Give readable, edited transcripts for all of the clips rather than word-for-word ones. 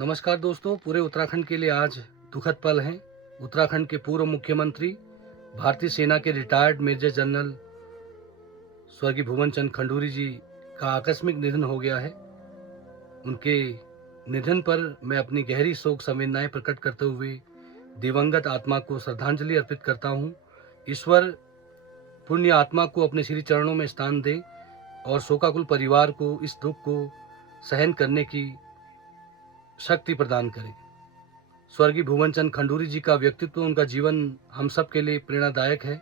नमस्कार दोस्तों, पूरे उत्तराखंड के लिए आज दुखद पल हैं। उत्तराखंड के पूर्व मुख्यमंत्री, भारतीय सेना के रिटायर्ड मेजर जनरल स्वर्गीय भुवन चंद खंडूरी जी का आकस्मिक निधन हो गया है। उनके निधन पर मैं अपनी गहरी शोक संवेदनाएं प्रकट करते हुए दिवंगत आत्मा को श्रद्धांजलि अर्पित करता हूं। ईश्वर पुण्य आत्मा को अपने श्री चरणों में स्थान दे और शोकाकुल परिवार को इस दुख को सहन करने की शक्ति प्रदान करें। स्वर्गीय भुवन चंद खंडूरी जी का व्यक्तित्व, उनका जीवन हम सब के लिए प्रेरणादायक है।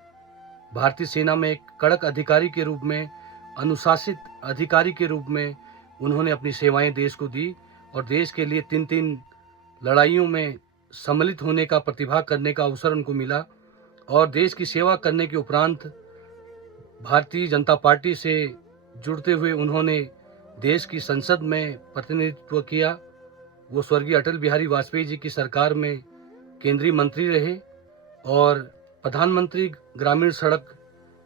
भारतीय सेना में एक कड़क अधिकारी के रूप में, अनुशासित अधिकारी के रूप में उन्होंने अपनी सेवाएं देश को दी और देश के लिए 3 लड़ाइयों में सम्मिलित होने का, प्रतिभा करने का अवसर उनको मिला और देश की सेवा करने के उपरांत भारतीय जनता पार्टी से जुड़ते हुए उन्होंने देश की संसद में प्रतिनिधित्व किया। वो स्वर्गीय अटल बिहारी वाजपेयी जी की सरकार में केंद्रीय मंत्री रहे और प्रधानमंत्री ग्रामीण सड़क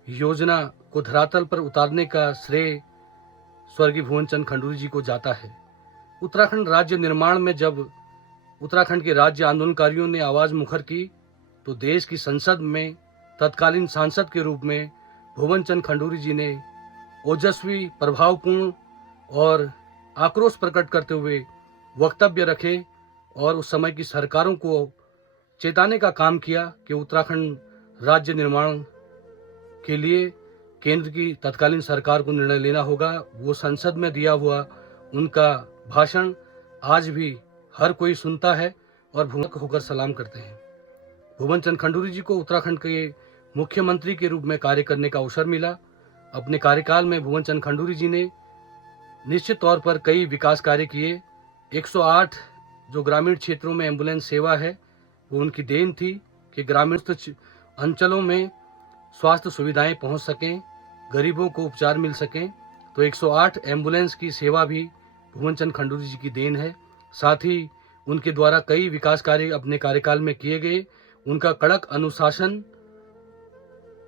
योजना को धरातल पर उतारने का श्रेय स्वर्गीय भुवन चंद खंडूरी जी को जाता है। उत्तराखंड राज्य निर्माण में जब उत्तराखंड के राज्य आंदोलनकारियों ने आवाज मुखर की तो देश की संसद में तत्कालीन सांसद के रूप में भुवन चंद खंडूरी जी ने ओजस्वी, प्रभावपूर्ण और आक्रोश प्रकट करते हुए वक्तव्य रखे और उस समय की सरकारों को चेताने का काम किया कि उत्तराखंड राज्य निर्माण के लिए केंद्र की तत्कालीन सरकार को निर्णय लेना होगा। वो संसद में दिया हुआ उनका भाषण आज भी हर कोई सुनता है और भूमक होकर सलाम करते हैं। भुवन चंद खंडूरी जी को उत्तराखंड के मुख्यमंत्री के रूप में कार्य करने का अवसर मिला। अपने कार्यकाल में भुवन चंद खंडूरी जी ने निश्चित तौर पर कई विकास कार्य किए। 108 जो ग्रामीण क्षेत्रों में एम्बुलेंस सेवा है, वो उनकी देन थी कि ग्रामीण अंचलों में स्वास्थ्य सुविधाएं पहुंच सकें, गरीबों को उपचार मिल सकें। तो 108 एम्बुलेंस की सेवा भी भुवन चंद खंडूरी जी की देन है। साथ ही उनके द्वारा कई विकास कार्य अपने कार्यकाल में किए गए। उनका कड़क अनुशासन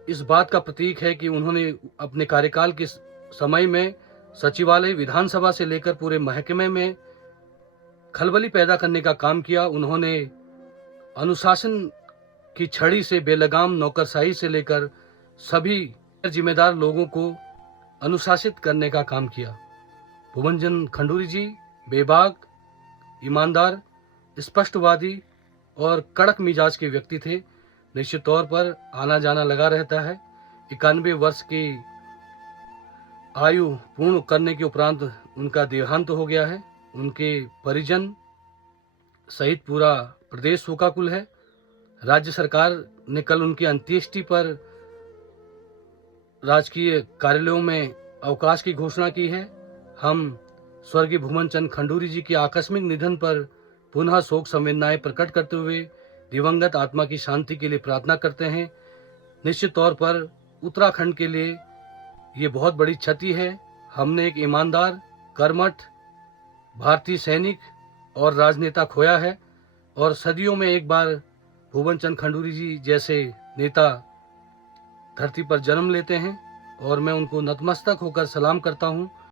इस बात का प्रतीक है कि उन्होंने अपने कार्यकाल के समय में सचिवालय, विधानसभा से लेकर पूरे महकमे में खलबली पैदा करने का काम किया। उन्होंने अनुशासन की छड़ी से बेलगाम नौकरशाही से लेकर सभी जिम्मेदार लोगों को अनुशासित करने का काम किया। भुवन चंद खंडूरी जी बेबाक, ईमानदार, स्पष्टवादी और कड़क मिजाज के व्यक्ति थे। निश्चित तौर पर आना जाना लगा रहता है। 91 वर्ष की आयु पूर्ण करने के उपरांत उनका देहांत हो गया है। उनके परिजन सहित पूरा प्रदेश शोकाकुल है। राज्य सरकार ने कल उनकी अंत्येष्टि पर राजकीय कार्यालयों में अवकाश की घोषणा की है। हम स्वर्गीय भुवन चंद खंडूरी जी के आकस्मिक निधन पर पुनः शोक संवेदनाएं प्रकट करते हुए दिवंगत आत्मा की शांति के लिए प्रार्थना करते हैं। निश्चित तौर पर उत्तराखंड के लिए ये बहुत बड़ी क्षति है। हमने एक ईमानदार, कर्मठ भारतीय सैनिक और राजनेता खोया है और सदियों में एक बार भुवन चंद खंडूरी जी जैसे नेता धरती पर जन्म लेते हैं और मैं उनको नतमस्तक होकर सलाम करता हूं।